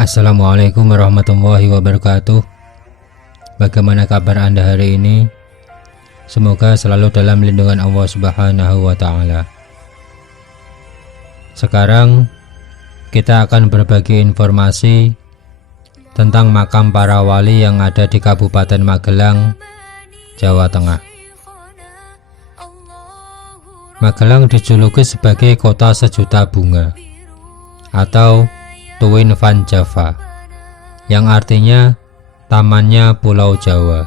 Assalamualaikum warahmatullahi wabarakatuh. Bagaimana kabar Anda hari ini? Semoga selalu dalam lindungan Allah Subhanahu wa Ta'ala. Sekarang kita akan berbagi informasi tentang makam para wali yang ada di Kabupaten Magelang, Jawa Tengah. Magelang dijuluki sebagai kota sejuta bunga atau Twin Van Java, yang artinya tamannya Pulau Jawa.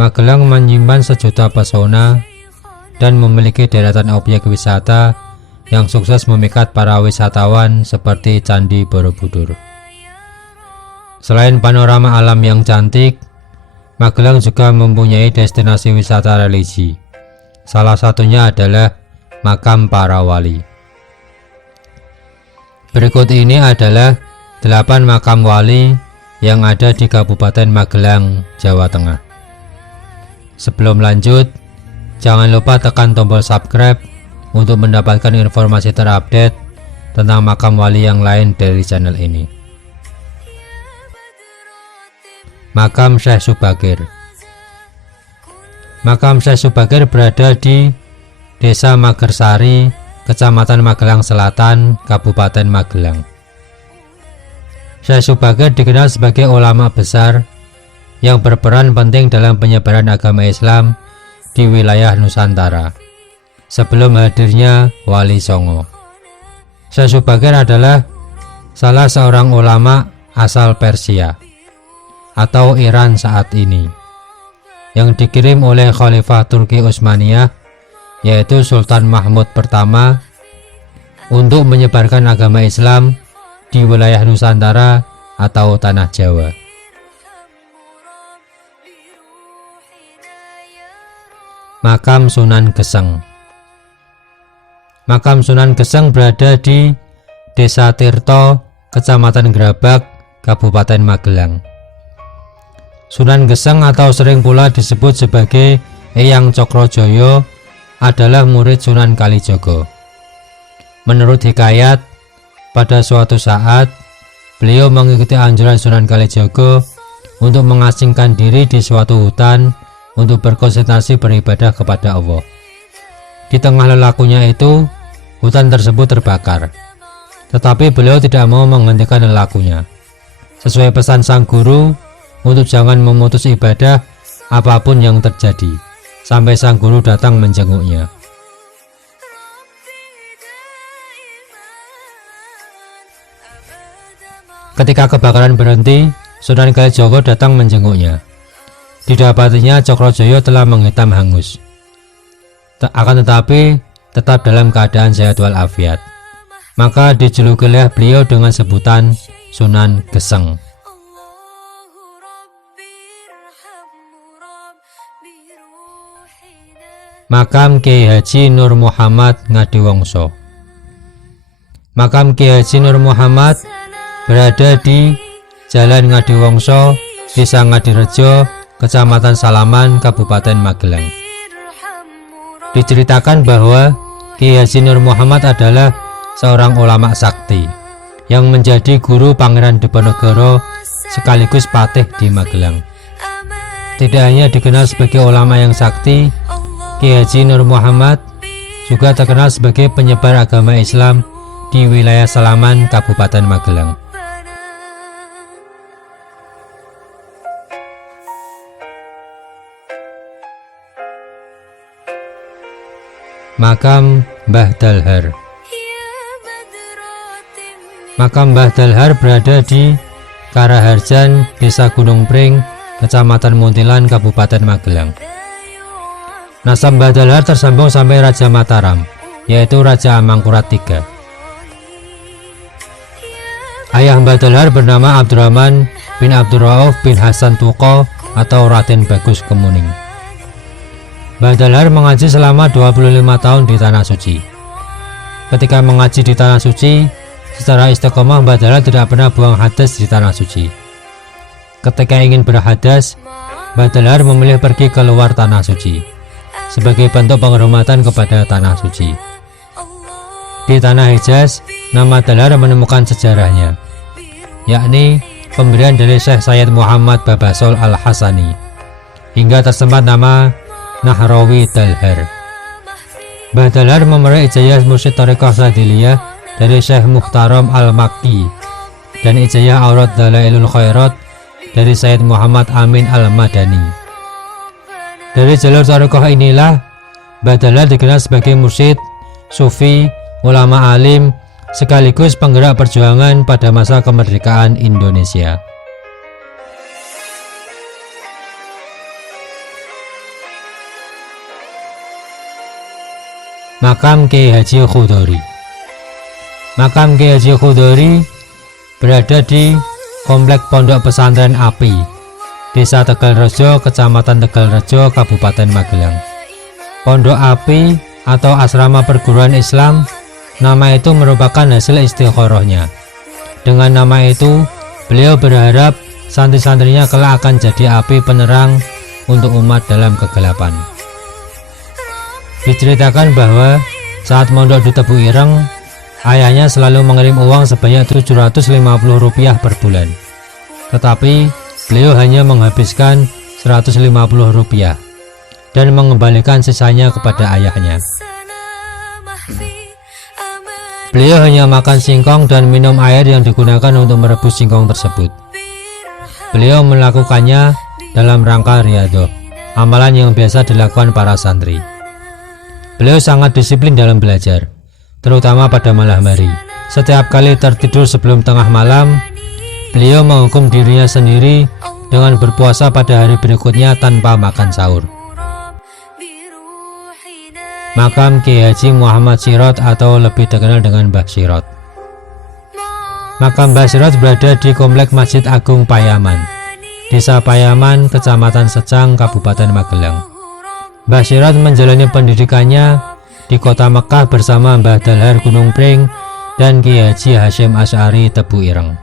Magelang menyimpan sejuta pesona dan memiliki deretan objek wisata yang sukses memikat para wisatawan seperti Candi Borobudur. Selain panorama alam yang cantik, Magelang juga mempunyai destinasi wisata religi. Salah satunya adalah makam para wali. Berikut ini adalah 8 makam wali yang ada di Kabupaten Magelang, Jawa Tengah. Sebelum lanjut, jangan lupa tekan tombol subscribe untuk mendapatkan informasi terupdate tentang makam wali yang lain dari channel ini. Makam Syekh Subagir. Makam Syekh Subagir berada di Desa Magersari, Kecamatan Magelang Selatan, Kabupaten Magelang. Syekh Subagir dikenal sebagai ulama besar yang berperan penting dalam penyebaran agama Islam di wilayah Nusantara sebelum hadirnya Wali Songo. Syekh Subagir adalah salah seorang ulama asal Persia atau Iran saat ini yang dikirim oleh Khalifah Turki Utsmaniyah, yaitu Sultan Mahmud pertama, untuk menyebarkan agama Islam di wilayah Nusantara atau Tanah Jawa. Makam Sunan Geseng. Makam Sunan Geseng berada di Desa Tirto, Kecamatan Grabak, Kabupaten Magelang. Sunan Geseng atau sering pula disebut sebagai Eyang Cokrojoyo adalah murid Sunan Kalijogo. Menurut hikayat, pada suatu saat beliau mengikuti anjuran Sunan Kalijogo untuk mengasingkan diri di suatu hutan untuk berkonsentrasi beribadah kepada Allah. Di tengah lelakunya itu, hutan tersebut terbakar. Tetapi beliau tidak mau menghentikan lelakunya. Sesuai pesan sang guru untuk jangan memutus ibadah apapun yang terjadi, sampai sang guru datang menjenguknya. Ketika kebakaran berhenti, Sunan Kalijogo datang menjenguknya. Didapatinya Cokrojoyo telah menghitam hangus. Akan tetapi tetap dalam keadaan sehat walafiat. Maka dijulukilah beliau dengan sebutan Sunan Geseng. Makam Kiai Haji Nur Muhammad Ngadiwongso. Makam Kiai Haji Nur Muhammad berada di Jalan Ngadiwongso, Desa Ngadirejo, Kecamatan Salaman, Kabupaten Magelang. Diceritakan bahwa Kiai Haji Nur Muhammad adalah seorang ulama sakti yang menjadi guru Pangeran Diponegoro sekaligus patih di Magelang. Tidak hanya dikenal sebagai ulama yang sakti, Kiai Haji Nur Muhammad juga terkenal sebagai penyebar agama Islam di wilayah Salaman, Kabupaten Magelang. Makam Mbah Dalhar. Makam Mbah Dalhar berada di Karaharjan, Desa Gunung Pring, Kecamatan Muntilan, Kabupaten Magelang. Nasab Mbah Dalhar tersambung sampai Raja Mataram, yaitu Raja Amangkurat III. Ayah Mbah Dalhar bernama Abdurrahman bin Abdurrauf bin Hasan Tuko atau Raden Bagus Kemuning. Mbah Dalhar mengaji selama 25 tahun di Tanah Suci. Ketika mengaji di Tanah Suci, secara istiqomah Mbah Dalhar tidak pernah buang hadas di Tanah Suci. Ketika ingin berhadas, Mbah Dalhar memilih pergi keluar Tanah Suci sebagai bentuk penghormatan kepada Tanah Suci. Di tanah Hijaz, nama Dalhar menemukan sejarahnya, yakni pemberian dari Syekh Sayyid Muhammad Babasol Al-Hasani, hingga tersempat nama Nahrawi Dalhar. Mbah Dalhar memeroleh ijazah mursyid Thariqah Sadiliyah dari Syekh Muhtaram Al-Makki dan ijazah Aurat Dalailul Khairat dari Sayyid Muhammad Amin Al-Madani. Dari jalur Thariqah inilah Mbah Dalhar dikenal sebagai mursyid, sufi, ulama alim, sekaligus penggerak perjuangan pada masa kemerdekaan Indonesia. Makam Kiai Haji Khudori. Makam Kiai Haji Khudori berada di Komplek Pondok Pesantren Api, Desa Tegalrejo, Kecamatan Tegalrejo, Kabupaten Magelang. Pondok Api atau asrama perguruan Islam, nama itu merupakan hasil istikharahnya. Dengan nama itu, beliau berharap santri-santrinya kelak akan jadi api penerang untuk umat dalam kegelapan. Diceritakan bahwa saat mondok di Tebu Ireng, ayahnya selalu mengirim uang sebanyak Rp750 per bulan. Tetapi beliau hanya menghabiskan Rp150 dan mengembalikan sisanya kepada ayahnya. Beliau hanya makan singkong dan minum air yang digunakan untuk merebus singkong tersebut. Beliau melakukannya dalam rangka riyadhah, amalan yang biasa dilakukan para santri. Beliau sangat disiplin dalam belajar, terutama pada malam hari. Setiap kali tertidur sebelum tengah malam, beliau menghukum dirinya sendiri dengan berpuasa pada hari berikutnya tanpa makan sahur. Makam Kiai Haji Muhammad Sirot atau lebih dikenal dengan Mbah Sirot. Makam Mbah Sirot berada di Komplek Masjid Agung Payaman, Desa Payaman, Kecamatan Secang, Kabupaten Magelang. Mbah Sirot menjalani pendidikannya di kota Mekah bersama Mbah Dalhar Gunung Pring dan Kiai Haji Hasyim Asy'ari Tebu Ireng.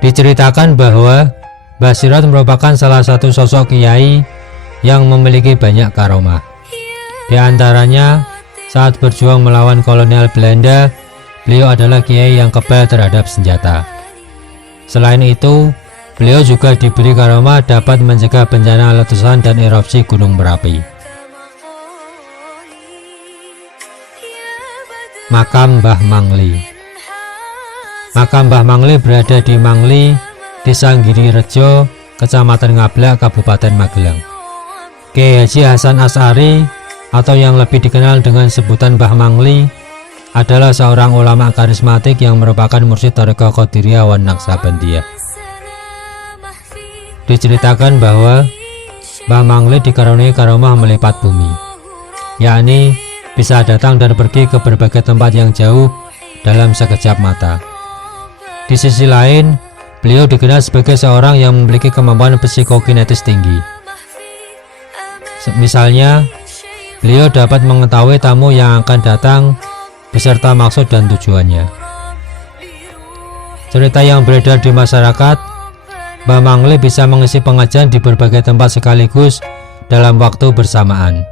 Diceritakan bahwa Mbah Sirot merupakan salah satu sosok kiai yang memiliki banyak karomah. Di antaranya, saat berjuang melawan kolonial Belanda, beliau adalah kiai yang kebal terhadap senjata. Selain itu, beliau juga diberi karomah dapat mencegah bencana letusan dan erupsi gunung berapi. Makam Mbah Mangli. Makam Mbah Mangli berada di Mangli, Desa Girirejo, Kecamatan Ngablak, Kabupaten Magelang. Kiai Haji Hasan Asy'ari atau yang lebih dikenal dengan sebutan Mbah Mangli adalah seorang ulama karismatik yang merupakan mursyid Thariqah Qadiriyah wan Naqsabandiyah. Diceritakan bahwa Mbah Mangli dikaruniai karomah melipat bumi, yakni bisa datang dan pergi ke berbagai tempat yang jauh dalam sekejap mata. Di sisi lain, beliau dikenal sebagai seorang yang memiliki kemampuan psikokinetis tinggi. Misalnya, beliau dapat mengetahui tamu yang akan datang beserta maksud dan tujuannya. Cerita yang beredar di masyarakat, Mbah Mangli bisa mengisi pengajian di berbagai tempat sekaligus dalam waktu bersamaan.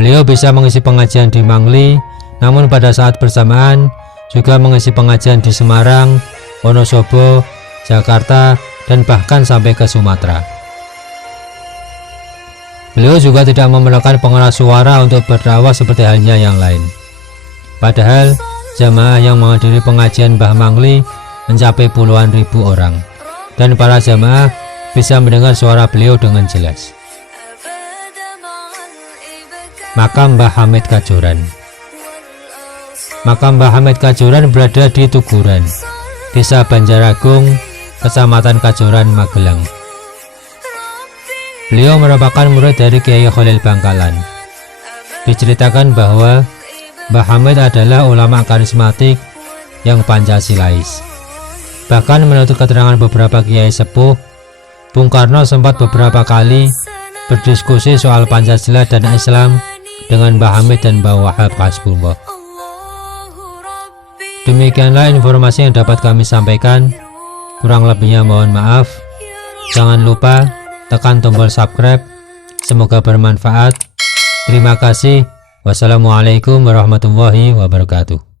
Beliau bisa mengisi pengajian di Mangli, namun pada saat bersamaan juga mengisi pengajian di Semarang, Wonosobo, Jakarta, dan bahkan sampai ke Sumatera. Beliau juga tidak memerlukan pengeras suara untuk berdakwah seperti halnya yang lain. Padahal jamaah yang menghadiri pengajian Mbah Mangli mencapai puluhan ribu orang, dan para jamaah bisa mendengar suara beliau dengan jelas. Makam Mbah Hamid Kajoran. Makam Mbah Hamid Kajoran berada di Tuguran, Desa Banjaragung, Kecamatan Kajoran, Magelang. Beliau merupakan murid dari Kiai Khalil Bangkalan. Diceritakan bahwa Mbah Hamid adalah ulama karismatik yang Pancasilais. Bahkan menurut keterangan beberapa kiai sepuh, Bung Karno sempat beberapa kali berdiskusi soal Pancasila dan Islam dengan Mbah Hamid dan Mbah Wahab Hasbullah. Demikianlah informasi yang dapat kami sampaikan. Kurang lebihnya mohon maaf. Jangan lupa tekan tombol subscribe. Semoga bermanfaat. Terima kasih. Wassalamualaikum warahmatullahi wabarakatuh.